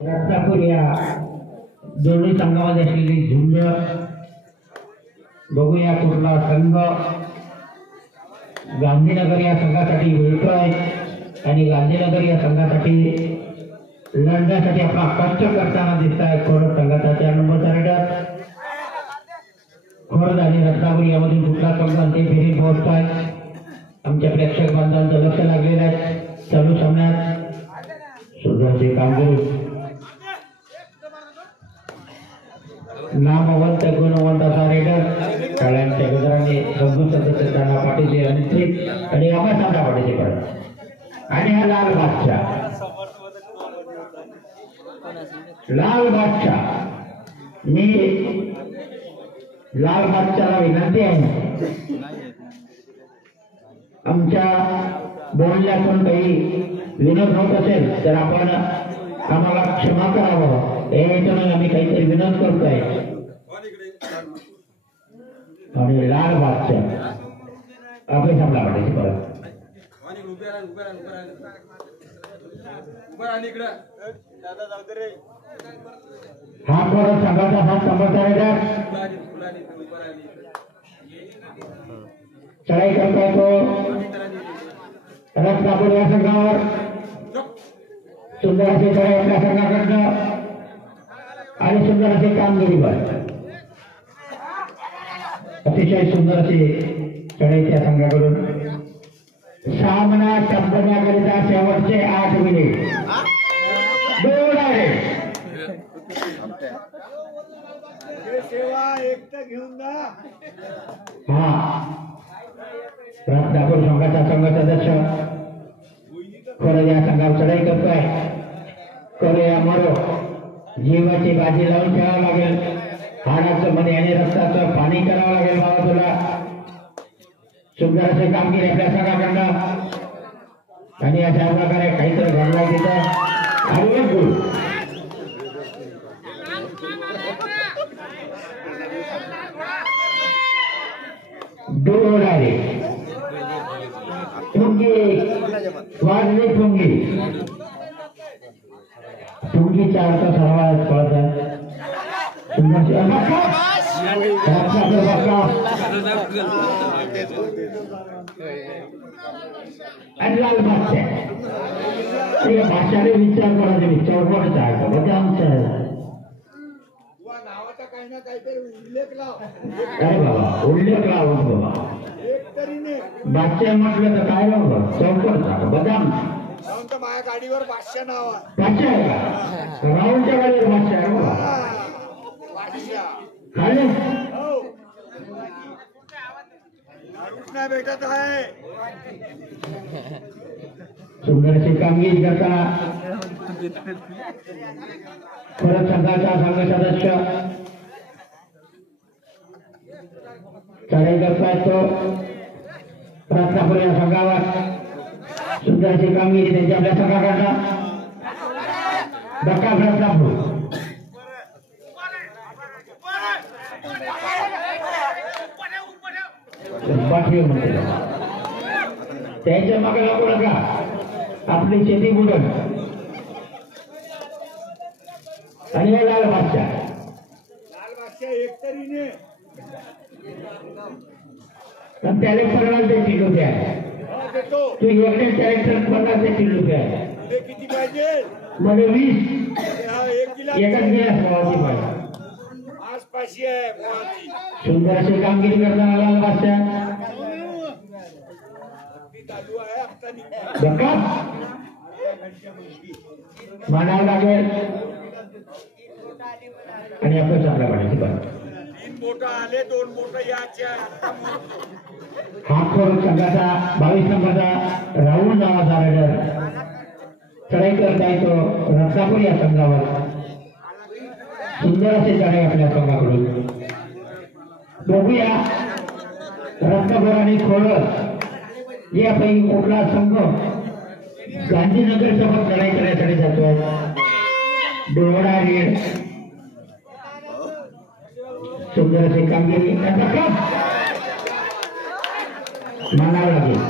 रत्नापूर या दोन्ही संघामध्ये असलेली झुंज बघूया कुठला संघ गांधीनगर या संघासाठी वेळतोय आणि गांधीनगर या संघासाठी लढण्यासाठी आपला कष्ट करताना दिसत आहे. खोड संघाचा 4 नंबरचा रेडर खोड आणि रत्नापूर यामधून कुठला संघ अंतिम फेरीत पोहोचतोय. आमच्या प्रेक्षक बांधवांचं लक्ष लागलेलं आहे. चालू सामन्यात सुंदरची कामगिरी नामवंत गुणवंत असा रेडर खेळांच्या गजराने रघु सदस्य त्यांना पाठीचे अनुचित आणि अमरसादा पाठीचे पडत आणि हा लाल बादशाह मी लाल बादशाहला विनंती आहे आमच्या बोलण्यातून काही विनोद होत असेल तर आपण आम्हाला क्षमा करावं. याच्यानं आम्ही काहीतरी विनोद करतोय. आणि लाल बादशाह आपण थांबला पाहिजे परत हा परत संघाचा हात संघाचा चढाई करतोय तो रत्नापूर या संघावर सुंदर असे चढाई आपल्या संघाकडनं आणि सुंदर असे कामगिरी अतिशय सुंदर असे चढाई त्या संघाकडून. सामना संपण्याकरिता शेवटचे 8 मिनिट दोन आहे. हा रत्नापूर संघाचा संघ सदस्य खरं या संघावर चढाई करतोय. करूया मरो जीवाची बाजी लावून ठेवावं लागेल. हाडाचं मध्ये आणि रक्ताचं पाणी करावं लागेल बाबा तुला. सुंदर असे कामगिरी आपल्या संघाकडनं आणि अशा प्रकारे काहीतरी घडलाय तिथं आणि गुल दोन आले ठुंगी वाजले ठुंगी ठुंगीचा अर्थ सर्वात कळतात. आणि लाल भाषाने विचार करायचे विचार कोणाचा आहे म्हणजे आमचा काय बाबा उल्लेख लावत बाबा बादशाह म्हटलं तर काय लावलं चौकट बदाम माझ्या गाडीवर बादशाह नाव बादशाह आहे का राहुलच्या गाडीवर बादशाह आहे बाबा खाली भेटत आहे. सुंदरशी कामगिरी करताना परत संघाचा संघ सदस्य चढाई करताय तो रत्नापूर या संघावर सुंदरशी कामगिरी त्यांची आपल्या संघाकडनं बक्का रत्नापूर त्यांच्या मागे लागू नका आपली शेती बुडल. आणि लाल बादशाह एकतरीने त्याला 50 किलो द्या. तू एकटे कॅरेक्टर 50 किलो द्या. किती पाहिजे मला 20 एकच गिलास पावाची पाहिजे. सुंदर अशी कामगिरी करताना लाल बादशाह म्हणावं लागेल आणि आपण चांगला पाहिजे. हा करून संघाचा 22 नंबरचा राहुल नावाचा रेडर चढाई करता येतो रत्नापूर या संघावर. सुंदर असे चढाई आपल्या संघाकडून बघूया. रत्नापूर आणि खोडद यापैकी कुठला संघ गांधीनगर सोबत लढाई करण्यासाठी जातोय. डोळा रेड सुंदर असे कामगिरी म्हणावं लागेल.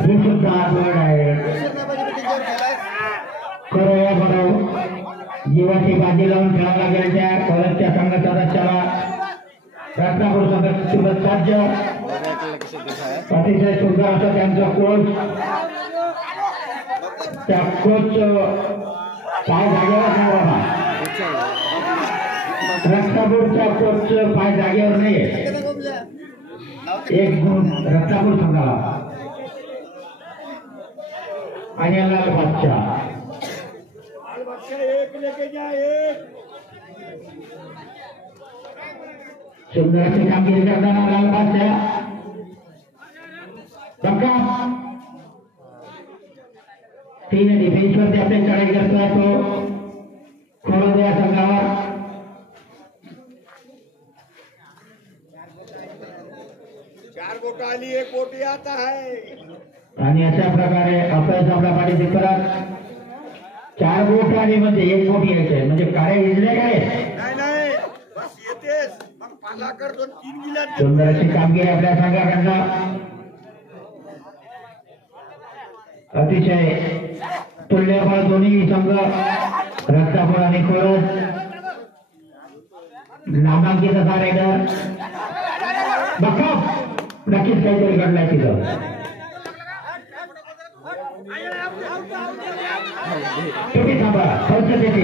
ही सुद्धा गोल डायरेक्ट करूया बरोबर जीवाची बाजी लावून खेळायला गेल्या कॉलेजच्या संघाचा रस्त्याला रत्नापूर संघासोबत साध्य अतिशय सुंदर असं त्यांचा कोच त्या कोच पाय जागेवर नाही बाबा रत्नापूरचा कोच पाय जागेवर नाहीये एक गुण रत्नापूर संघाला आणि लाल बादशाह सुंदर अशी कामगिरी करताना लाल बादशाह बघा तीन डिफेन्सवरती आपले चढाई करतोय तो खोडोद्या संघावर एक कोटी आता है आणि अशा प्रकारे अपयश आपल्या पाठीशी परत 4 गोट आली म्हणजे 1 कोटी यायचे म्हणजे काय विजले काय नाही बस येतेस मग पालाकर 2-3 गिला सुंदर अशी कामगिरी आपल्या संघाकडनं अतिशय तुल्यबळ दोन्ही संघ रत्नापूर आणि खोरज नामांकित असा रायडर बघा नक्कीच काहीतरी घडलाय तिथं तुम्ही थांबा संसदेची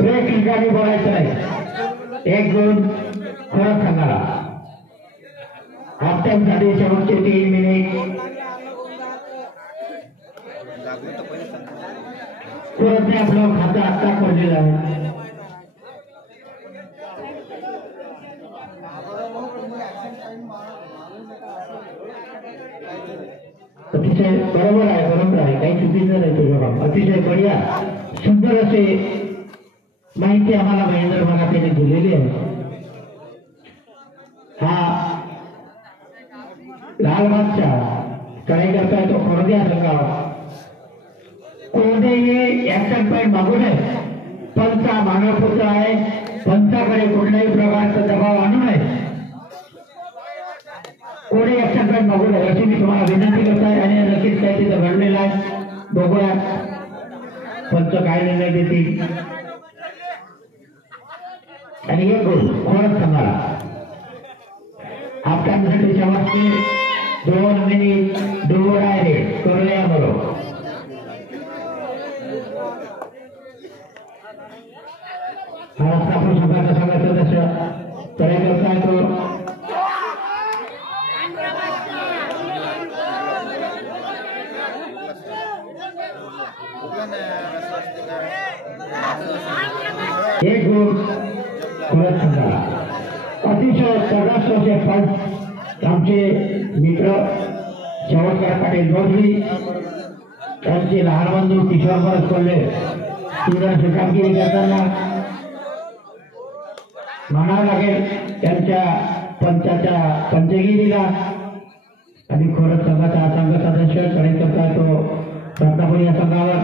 ब्रेक ठिकाणी बोलायचं नाही 1 गुण खरंच सांगाला हप्त्यांसाठी शेवटचे 3 मिनिट कोणते आपलं खातं आत्ता खोडलेलं आहे अतिशय बरोबर आहे काही चुकीचं नाही तुझं अतिशय बढिया सुंदर असे माहिती आम्हाला महेंद्र मराठेने दिलेली आहे हा लाल बादशाह काय करताय तो खोडद्या संघावर कोणतेही ऍक्शन पॉईंट मागू नये पंचा मानवपुत्र आहे पंचाकडे कुठल्याही प्रकारचा दबाव आणू नये कोणी ऍक्शन पॉईंट मागू नये अशी मी तुम्हाला विनंती करत आहे आणि नक्कीच काही तिथं घडलेलं आहे बघूया पंच काय निर्णय देतील आणि 1 गोल खोडच सांगाला आपल्यासाठी शेवटचे 2 मिनिट डोर आहे करूया बरोबर रत्नापूर संघाचा संघाचं सदस्य तयार करताय तो एक गुण खरंच संघाला अतिशय सर्वस्वाचे पंच आमचे मित्र शेवटकर पाटील जोडली त्यांचे लहान बंधू किशोर परत कोल्हे सुंदर कामगिरी करताना म्हणावं लागेल त्यांच्या पंचाच्या पंचगिरीला आणि खरंच संघाचा संघ सदस्य चढाई करता तो रत्नापूर या संघावर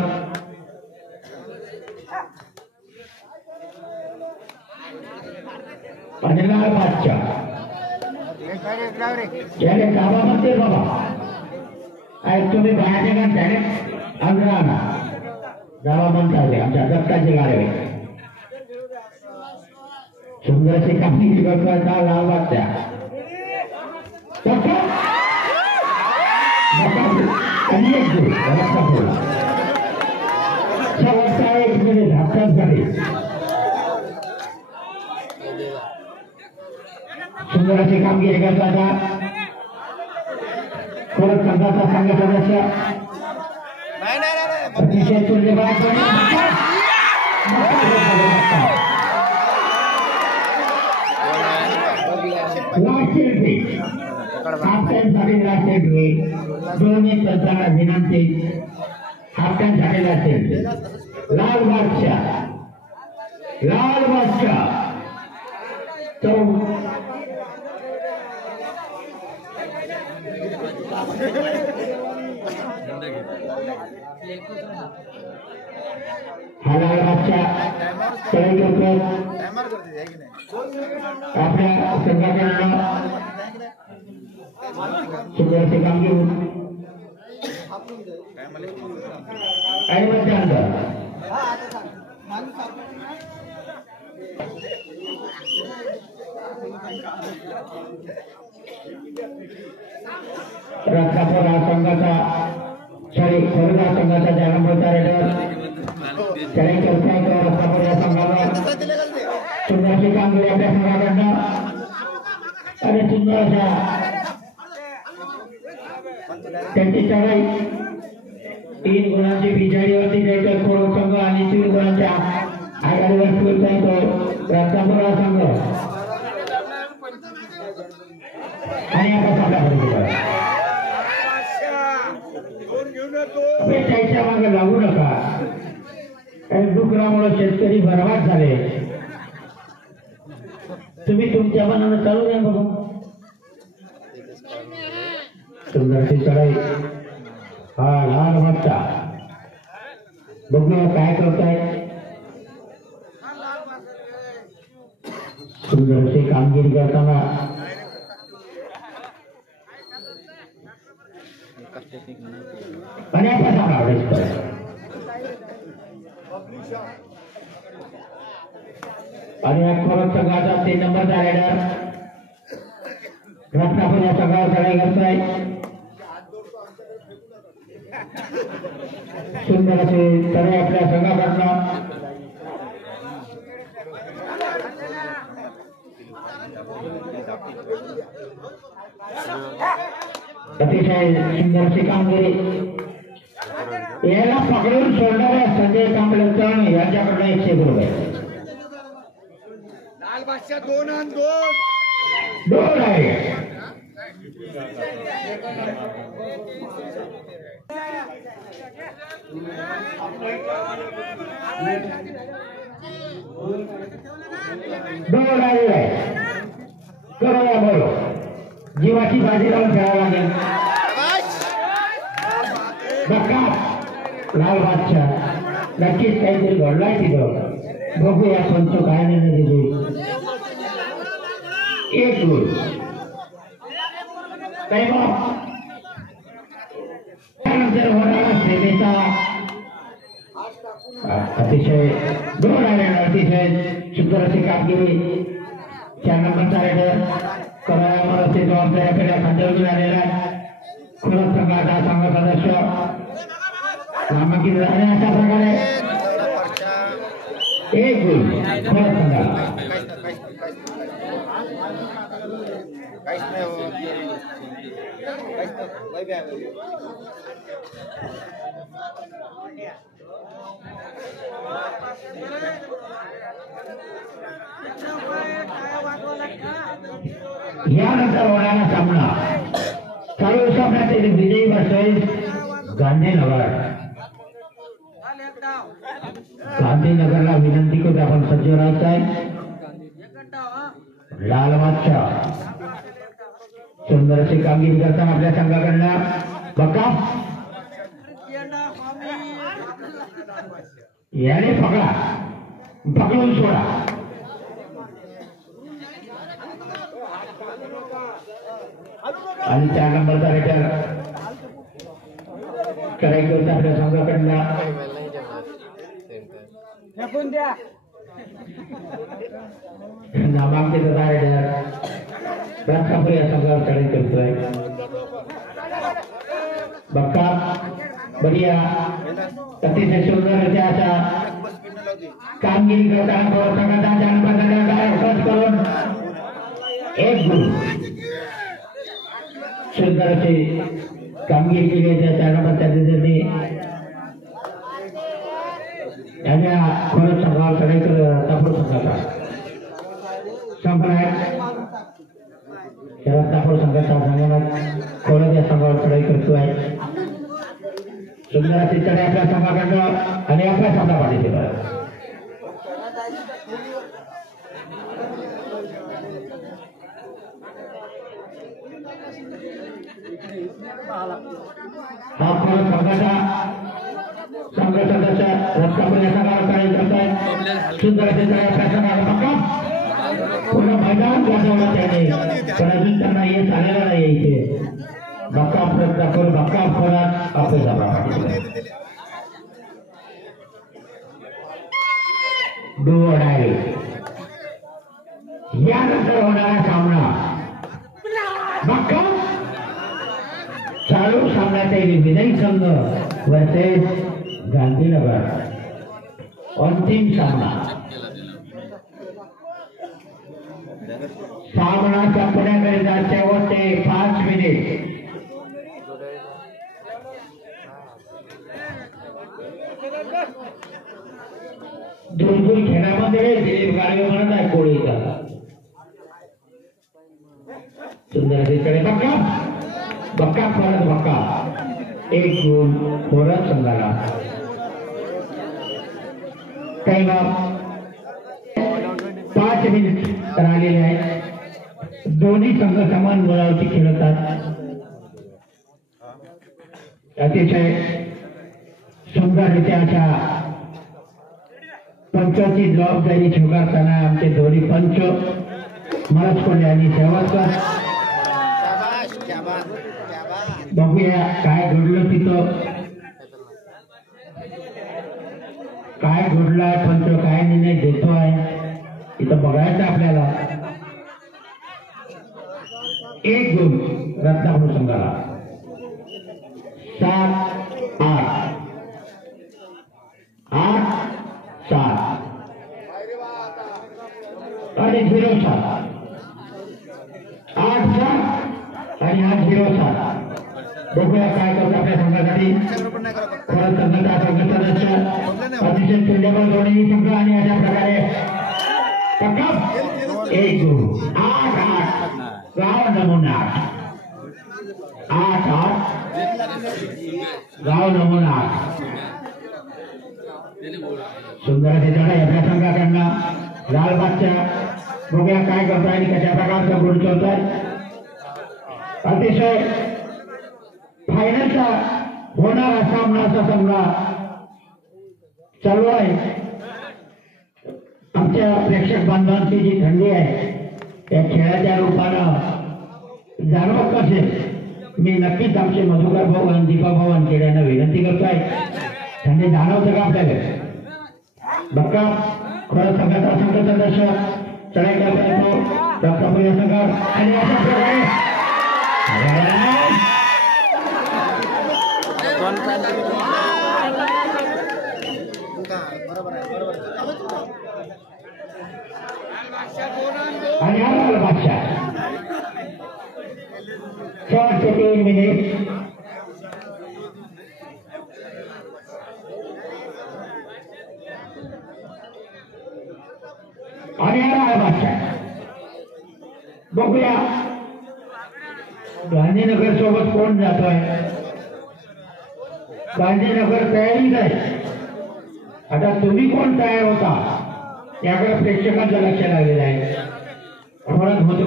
आणि लाल बादशाह याने गावा म्हणते बाबा तुम्ही बाहेरच्या का डायरेक्ट अंधरा आणा गावा म्हणता आमच्या दत्ताचे गाडे सुंदर अशी कामगिरी करता लाल बादशाह आणि 1 गुण रत्नापूरला शेवटचा 1 मिनिट हातांसाठी सुंदर अशी कामगिरी करताना खरंच संघाचा संघ सदस्य अतिशय तुल्यबळ दोन्ही तंत्राला विनंती हातान झालेला असेल लाल बादशाह तो हा लाल बादशाह चढाई करतो आपल्या संघाकडनं सुंदर असे कामगिरी आणि मध्यांतर रत्नापूर हा संघाचा खोरगा संघाचा जन्मता रेडर चढाई करताय तो रत्नापूर या संघावर सुंदरशी कामगिरी आपल्या संघाकडनं आणि सुंदर अशा त्यांची चढाई 3 गुणांची बिजाडीवरती जयकर खोरग संघ आणि 3 गुणांच्या आघाडीवर फिरताय तो रत्नापूर हा संघ आणि आता आपल्याकडे त्याच्या मागे लागू नका डुकरामुळे शेतकरी बरबाद झाले तुम्ही तुमच्या मनानं चालू द्या बघू सुंदरशी चढाई हा लहान बच्चा बघूया काय करताय सुंदरशी कामगिरी करताना आणि आपण आणि खोरग संघाचा 3 नंबरचा रायडर रत्नापूर या संघावर चढाई करतोय सुंदर असे चढाई आपल्या संघाकडनं अतिशय सुंदरशी कामगिरी याला पकडून सोडणाऱ्या संजय कांबळेकर यांच्याकडनं 100 रुपये लाल बादशाह 2 आणि 2 2 आहे करूया बोलो जीवाची बाजी लावून खेळावं लागेल लाल बादशाह नक्कीच काहीतरी घडलाय तिथं बघूया पंच काय निर्णय दिले 1 गोल त्यानंतर होणारा सेवेचा अतिशय 2 रायडर अतिशय सुंदर अशी कामगिरी 4 नंबरचा रायडर करायला जबाबदाऱ्याकडे खांद्यावर आलेला खोरग संघाचा संघ सदस्य नामांकित झाले अशा प्रकारे 1 गोल खोरग संघाला यानंतर होणारा सामना चालू सामन्यातील विजयी वर्सेस गांधीनगरला विनंती करतो आपण सज्ज राहायचं आहे लाल बादशाह सुंदर अशी कामगिरी करताना आपल्या संघाकडनं बघा याने पकडून सोडा आणि 4 नंबरचा रेटर चढाई करत आपल्या संघाकडनं नामांकित रायडर रत्नापूर या संघावर चढाई करतोय बक्का बढिया अतिशय सुंदर अशा कामगिरी करताना संघाचा जन्म करून 1 गोल सुंदर अशी कामगिरी केली त्या 4 नंबरच्या दिशेने यांच्या खोरग संघावर चढाई रत्नापूर संघाचा संपलाय रत्नापूर संघाचा संघात खोरग या संघावर चढाई करतोय सुंदर अशी चढाई आपल्या संघाकडनं आणि आपल्या संघा पाठीशी हा खोरग संघाचा संघ सदस्य रत्नापूर या संघावर चढाई करतोय सुंदर अशी चढाई आपल्या संघाला पूर्ण मैदान गाजवलं त्याने पण अजून त्यांना हे झालेलं नाही इथे बक्का प्रयत्न करून धक्का फोरात अपेक्षा प्रमाणे डोळाळे यानंतर होणारा सामना धक्का चालू सामन्यातील विजयी संघ वर्सेस गांधीनगर अंतिम सामना सामना संपण्याकरिता शेवटचे 5 मिनिट दुर्गुल खेळामध्ये दिलीप गाडवे म्हणत आहे कोळीचा सुंदर तिकडे बक्का बक्का परत बक्का एक गुण परत संघाला काही 5 मिनिट राहिलेले आहेत दोन्ही संघ समान गुणावरती खेळतात अतिशय सुंदररित्या अशा पंचाची जबाबदारी स्वीकारताना आमचे दोन्ही पंच मनस्कोले आणि शेवटकर बघूया काय घडलं तिथं काय घडलं पंच काय निर्णय घेतोय इथं बघायचं आपल्याला एक गुण रत्नागिरी संघाला 7-8 8-7 आणि 0-7 8-7 आणि 0-7 बघूया काय करतो आपल्या संघासाठी खरं संघाचा संघ सदस्य अतिशय तुल्यबळ दोन्ही संघ आणि अशा प्रकारे एक गुण 8-8 गाव नमुना 8-8 गाव नमुना सुंदर असे झाडा या संघाकडनं लाल बादशाह बघूया काय करताय आणि कशा प्रकारचा गुण ठेवताय अतिशय फायनलचा होणारा सामनाचा सामना चालू आहे आमच्या प्रेक्षक बांधवांची जी थंडी आहे त्या खेळाच्या रूपानं जाणवत असेल मी नक्कीच आमचे मधुकर भाऊ आणि दीपा भाऊ आणि यांना विनंती करतोय थंडी जाणवतं का आपल्याला बघा खरं संघाचा संघ सदस्य चढाई करता येतो रक्तपुरी संघ आणि अशा प्रकारे आणि आला बादशाह 4 ते 3 मिनिट आणि आला बादशाह बघूया गांधीनगर सोबत कोण जातोय गांधीनगर तयारीच आहे आता तुम्ही कोण तयार होता याकडे प्रेक्षकांचं लक्ष लागलेलं आहे परत होतो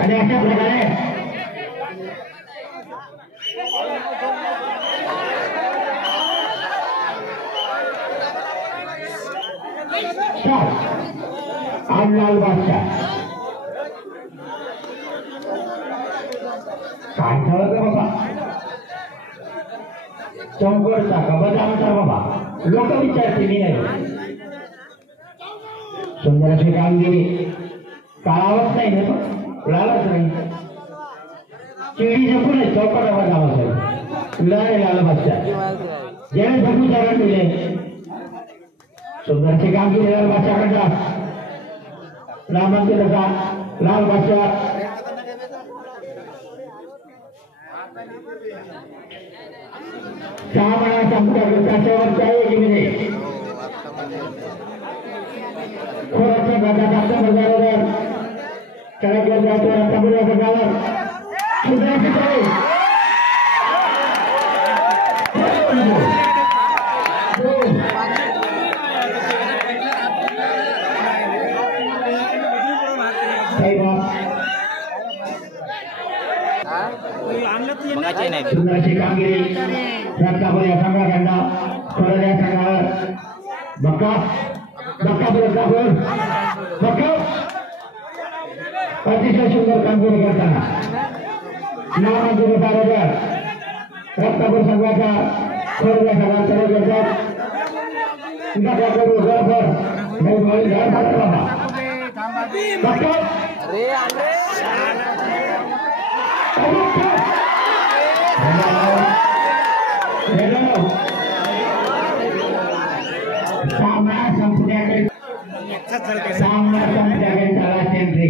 आणि अशा प्रकारे लाल बादशाह काय झालं का बाबा चौकटचा का बदामचा बाबा लोक विचारते मी नाही सुंदर अशी कामगिरी काळावत नाही ना लालच नाही चिडी जपून आहे चौकट बदामाचा लाल बादशाह ज्याने जपू चारण दिले सुंदरची कामगिरी लाल बादशाहकडचा नामांकित लाल बादशाह सामना संपता शेवटचा 1 मिनिट खोराच्या गटाचा बजाववर चढाई जातो रत्नागिरी गटावर सुंदरशी कामगिरी रत्नापूर या संघाकडनं खरं या संघावर अतिशय सुंदर कामगिरी करताना नामांकित तारेकर रत्नापूर संघाच्या खरं या संघात चढ करतात सामना संपण्याकडे सामना संपण्याकडे त्याला सेंट्री